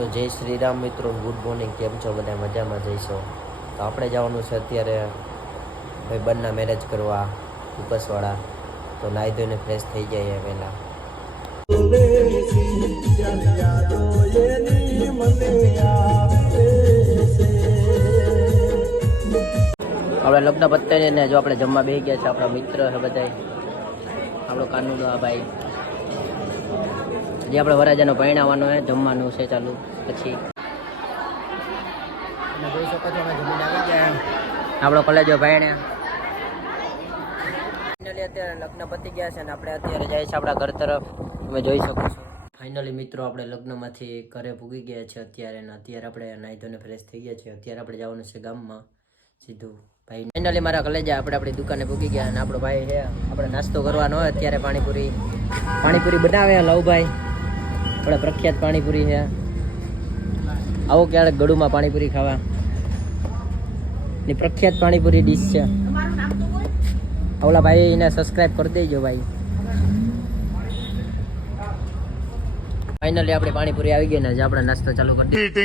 તો જય શ્રી રામ મિત્રો, ગુડ મોર્નિંગ. કેમ છો બધા? મજામાં જઈશો? તો આપણે જવાનું છે અત્યારે ભાઈ બંના મેરેજ કરવા ઉપસવાળા. તો નાહી ધોઈને ફ્રેશ થઈ જાય પહેલાં. આપણે લગ્ન પત્તાને ને જો આપણે જમવા બેસી ગયા છે. આપણા મિત્ર છે બધા, આપણો કાનુડો આ ભાઈ. હજી આપણે વરાજાનો પરણાવવાનો છે, જમવાનું છે ચાલુ. પછી જોઈ શકો છો અમે જમીન આવી ગયા. આપણો કોલેજો ભાઈને ફાઇનલી અત્યારે લગ્ન પતી ગયા છે ને આપણે અત્યારે જાય છે આપણા ઘર તરફ. તમે જોઈ શકો છો. ફાઇનલી મિત્રો આપણે લગ્નમાંથી ઘરે પૂગી ગયા છે અત્યારે ને અત્યારે આપણે નાહી ધોઈને ફ્રેશ થઈ ગયા છે. અત્યારે આપણે જવાનું છે ગામમાં સીધું. ભાઈ ફાઇનલી મારા કલેજા આપણે આપણી દુકાને પૂગી ગયા અને આપણો ભાઈ છે. આપણે નાસ્તો કરવાનો હોય અત્યારે. પાણીપુરી બનાવે લવભાઈ. આપણે પ્રખ્યાત પાણીપુરી છે. આવો ક્યારેક ગળુમાં પાણીપુરી ખાવા. ની પ્રખ્યાત પાણીપુરી ડીશ છે. ઓલા ભાઈ એને સબસ્ક્રાઇબ કરી દેજો ભાઈ. ફાઇનલી આપણે પાણીપુરી આવી ગઈ ને જે આપણે નાસ્તો ચાલુ કરી દીધો.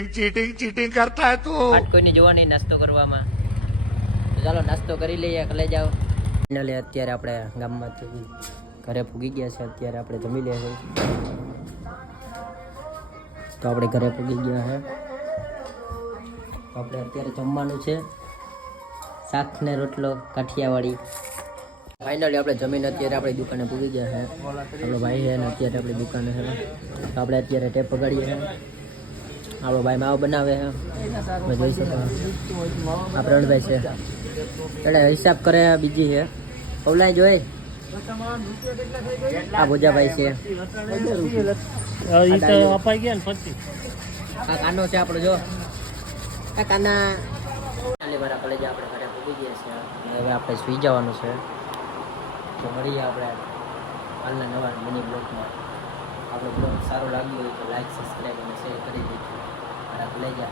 ચીટિંગ કરતા હે તું. આજ કોઈને જોવા નહીં નાસ્તો કરવામાં. તો ચાલો નાસ્તો કરી લઈએ. કલે જાઓ. ફાઇનલી અત્યારે આપણે ગામમાંથી ઘરે પૂગી ગયા છે. અત્યારે આપણે જમી લઈએ. તો આપણે ઘરે પૂગી ગયા છે. આપણે અત્યારે જમવાનું છે શાક ને રોટલો કાઠિયાવાડી. ફાઇનલી આપણે જમીન અત્યારે આપણી દુકાને પૂગી ગયા છે. આપણો ભાઈ છે ને અત્યારે આપણી દુકાને છે. તો આપણે અત્યારે ટેપ પગાડીએ છે. આપણો ભાઈ માવો બનાવે છે. તમે જોઈ શકો. આ પ્રણભાઈ છે એટલે હિસાબ કરે. બીજી છે ઓલા જોઈ. આ ભોજાભાઈ છે. આ કાનો છે આપણો. જો આ કાના મારા કોલેજે આપણે ઘરે પૂગી ગયા છે. હવે આપણે સુઈ જવાનું છે. તો મળીએ આપણે હાલના નવા મિની બ્લોગમાં. આપણો બ્લોગ સારો લાગ્યો હોય તો લાઈક, સબસ્ક્રાઈબ અને શેર કરી દીધું. મારા કોલેજા